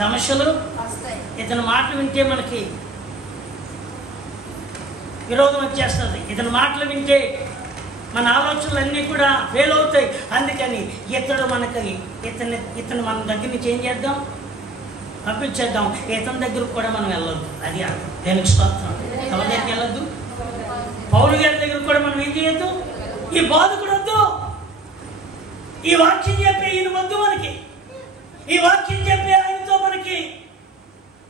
సమస్యలు ఇతని మాట వింటే మనకి విరోధం వచ్చేస్తుంది. ఇతని మాటలు వింటే మన ఆలోచనలన్నీ కూడా ఫెయిల్ అవుతాయి. అందుకని ఇతను మన దగ్గర నుంచి ఏం చేద్దాం, పంపించేద్దాం. ఇతని దగ్గరకు కూడా మనం వెళ్ళొద్దు. అది దేనికి స్తోత్రం. ఎవరి దగ్గరికి వెళ్ళొద్దు? పౌలు గారి దగ్గర కూడా మనం ఏం చేయొద్దు. ఈ బాధకుడు వద్దు, ఈ వాక్యం చెప్పే ఈయన వద్దు, మనకి ఈ వాక్యం చెప్పే ఆయనతో మనకి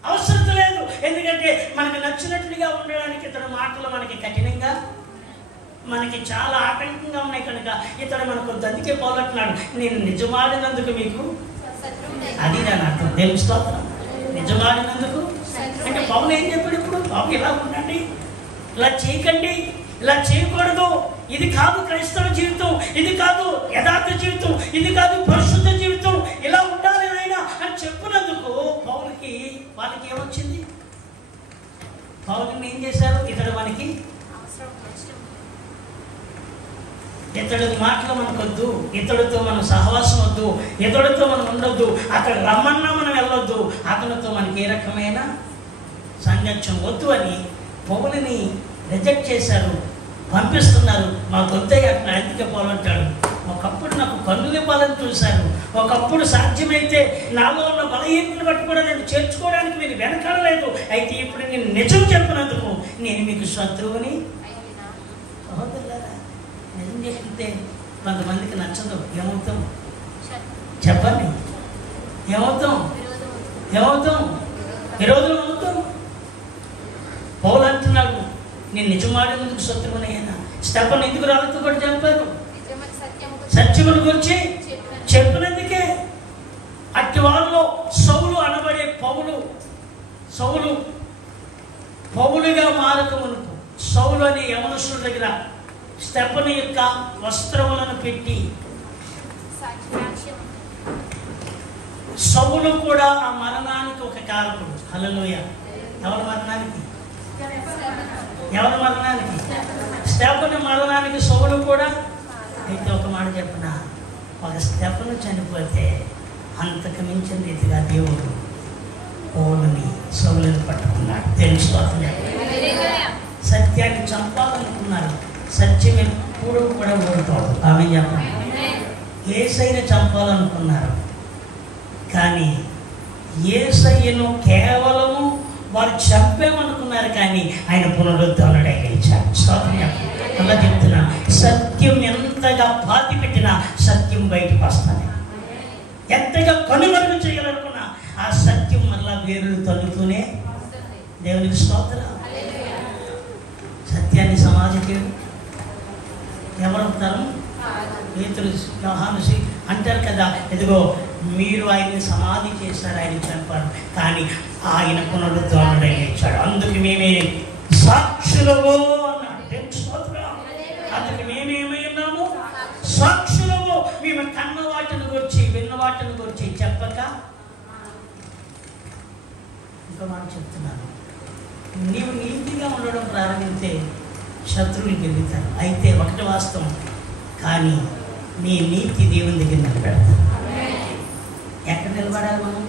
అవసరం లేదు. ఎందుకంటే మనకు నచ్చినట్లుగా ఉండడానికి ఇతడు మాటలు మనకి కఠినంగా, మనకి చాలా ఆటంకంగా ఉన్నాయి కనుక ఇతడు మనకు అందుకే పోగొట్టున్నాడు. నేను నిజమాడినందుకు మీకు అది దాని అర్థం. దేవుని స్తోత్రం. నిజమాడినందుకు అంటే పౌలు ఏం చెప్పాడు? ఇప్పుడు పౌలు ఇలా ఉండండి, ఇలా చేయకండి, ఇలా చేయకూడదు, ఇది కాదు క్రైస్తవ జీవితం, ఇది కాదు యథార్థ జీవితం, ఇది కాదు పరిశుద్ధ జీవితం, ఇలా ఉండాలి నాయన అని చెప్పినందుకు పౌలుకి వాళ్ళకి ఏమొచ్చింది? పౌలుని ఏం చేశారు? ఇతడు మనకి ఇతడి మాటలు మనకొద్దు, ఇతడితో మనం సహవాసం వద్దు, ఇతడితో మనం ఉండొద్దు, అక్కడ రమ్మన్నా మనం వెళ్ళొద్దు, అతనితో మనకి ఏ రకమైన సంఘర్షణ వద్దు అని పౌలుని రిజెక్ట్ చేశారు, పంపిస్తున్నారు. మాకు వద్దయ్య అట్లా ఎందుకే పోలంటాడు. ఒకప్పుడు నాకు కన్నులు ఇవ్వాలని చూశాను, ఒకప్పుడు సాధ్యమైతే నాలో ఉన్న బలహీనతను బట్టి కూడా నేను చేర్చుకోవడానికి మీరు వెనకాడలేదు. అయితే ఇప్పుడు నేను నిజం చెప్పినందుకు నేను మీకు శత్రువుని. సహోదరులారా, నిజం చెప్తే కొంతమందికి నచ్చదు. ఏమవుతాం చెప్పండి? ఏమవుతాం? విరోధం అవుతాం. పౌలు అంటున్నాడు, నేను నిజమాడినందుకు శత్రువునైనా. స్టెఫను ఎందుకు రాళ్ళతో కూడా చెప్పారు? సత్యమును గురించి చెప్పినందుకే. అట్టి వారిలో సౌలు అనబడే పౌలుగా మారకమునుకు సౌలు అనే యవనస్తుడి దగ్గర స్టెఫను యొక్క వస్త్రములను పెట్టి సౌలు కూడా ఆ మరణానికి ఒక కారకుడు. హల్లెలూయా. ఎవరి మరణానికి? స్టెఫను మరణానికి సౌలు కూడా. అయితే ఒక మాట చెప్పిన, ఒక స్టెఫను చనిపోతే అంతకు మించిన రీతిగా దేవుడు పౌలుని సౌలుని పట్టుకున్నాడు. తెలుసుకోవాలి. సత్యాన్ని చంపాలనుకున్నారు, సత్యం ఎప్పుడు కూడా ఓడిపోదు. ఆమె చెప్పండి. యేసయ్యను చంపాలనుకున్నారు, కానీ యేసయ్యను కేవలము వారు చంపేమనుకున్నారు, కానీ ఆయన పునరుద్ధరణుడై గెలిచాడు. అలా చెప్తున్నా, సత్యం ఎంతగా పాతి పెట్టినా సత్యం బయటకు వస్తుంది. ఎంతగా కనుమరుగు చేయాలనుకున్నా ఆ సత్యం మళ్ళా వేరులు తల్లుతూనే. దేవునికి స్తోత్రం. సత్యాన్ని సమాజకి ఎవరవుతారు? పేతురు, యోహాను అంటారు కదా, ఇదిగో మీరు ఆయన్ని సమాధి చేశారు, ఆయన చంపారు, కానీ ఆయన పునరుద్ధరణుడై లేచాడు, అందుకు మేమే సాక్షులము అన్నాడు. అందుకు మేమేమై ఉన్నాము? సాక్షులము. మేము కన్న వాటిని గురించి, విన్న వాటిని గురించి చెప్పక. ఇంకో మాట చెప్తున్నాను, నీవు నీతిగా ఉండడం ప్రారంభించే శత్రువులు గెలుగుతారు. అయితే ఒకటి వాస్తవం, కానీ నీ నీతి దేవుని దగ్గర నిలబెడతారు. ఎక్కడ నిలబడాలి మనం?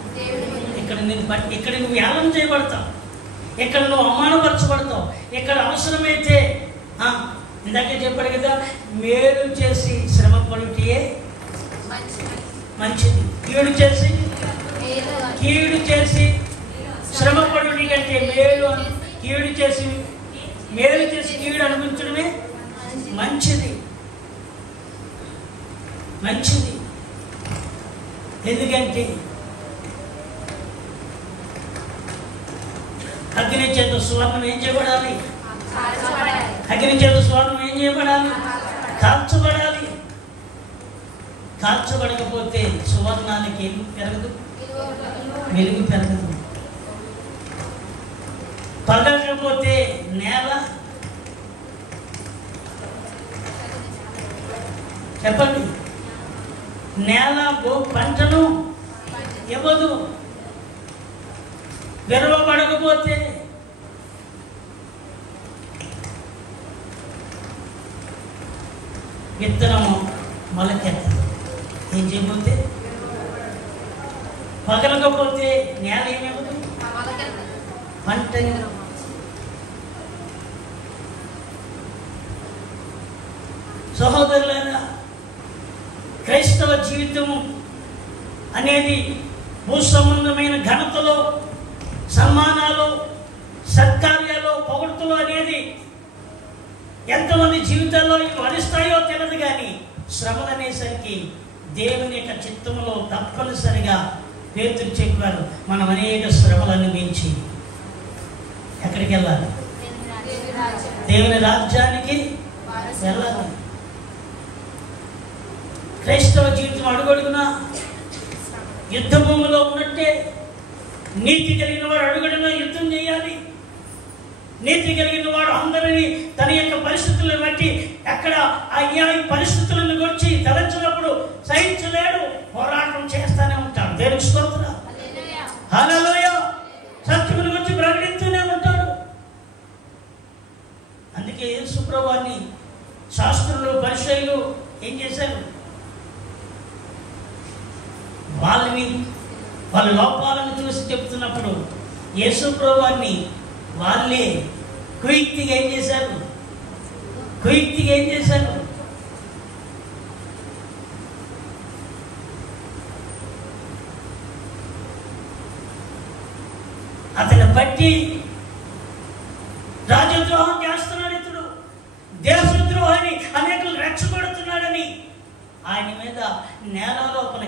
ఇక్కడ నువ్వు ఏలం చేయబడతావు, ఇక్కడ నువ్వు అవమానపరచబడతావు, ఇక్కడ అవసరమైతే ఇందాకే చెప్పాడు కదా, మేలు చేసి శ్రమ పడుటే మంచిది, కీడు చేసి శ్రమ పడుటి కంటే కీడు చేసి కీడు అనిపించడమే మంచిది. ఎందుకంటే అగ్ని చేత సువర్ణం ఏం చేయబడాలి? అగ్ని చేత సువర్ణం ఏం చేయబడాలి? కాల్చబడాలి. కాల్చబడకపోతే సువర్ణానికి ఏం పెరగదు, వెలుగు పెరగదు. పగలకపోతే నేల, చెప్పండి, నేల పంటను ఇవ్వదు. విరవబడకపోతే విత్తనము మొలకెత్తదు. ఏం చేయకపోతే పగలకపోతే నేల ఏమివ్వదు, పంటని. సహోదరులారా, క్రైస్తవ జీవితము అనేది భూ సంబంధమైన ఘనతలో, సన్మానాలు, సత్కార్యాలు, పొగడ్తలు అనేది ఎంతమంది జీవితాల్లో ఇవి వరిస్తాయో తెలియదు. కానీ శ్రమలు అనేసరికి దేవుని యొక్క చిత్తములో తప్పనిసరిగా పేతురు చెప్పారు, మనం అనేక శ్రమలను మించి ఎక్కడికి వెళ్ళాలి? దేవుని రాజ్యానికి వెళ్ళాలి. క్రైస్తవ జీవితం అడుగడుగునా యుద్ధ భూమిలో ఉన్నట్టే నీతి కలిగిన వాడు అడుగడుగునా యుద్ధం చేయాలి. నీతి కలిగిన వాడు అందరినీ తన యొక్క పరిస్థితులను బట్టి ఎక్కడ అన్యాయ పరిస్థితులను గురించి తలంచినప్పుడు సహించలేడు, పోరాటం చేస్తానే ఉంటాడు. దేవునికి స్తోత్రం, హల్లెలూయా. సత్యమును గురించి ప్రకటిస్తూనే ఉంటాడు. అందుకే యేసు ప్రభువుని శాస్త్రులు, పరిసయ్యులు ఏం చేశారు? వాళ్ళ లోపాలను చూసి చెప్తున్నప్పుడు యేసు ప్రభువుని వాళ్ళే కుయుక్తిగా ఏం చేశారు? అతను బట్టి రాజద్రోహం చేస్తున్నాడు, ఇతడు దేశద్రోహాన్ని అనేకులు రెచ్చగొడుతున్నాడని ఆయన మీద నేల లోపల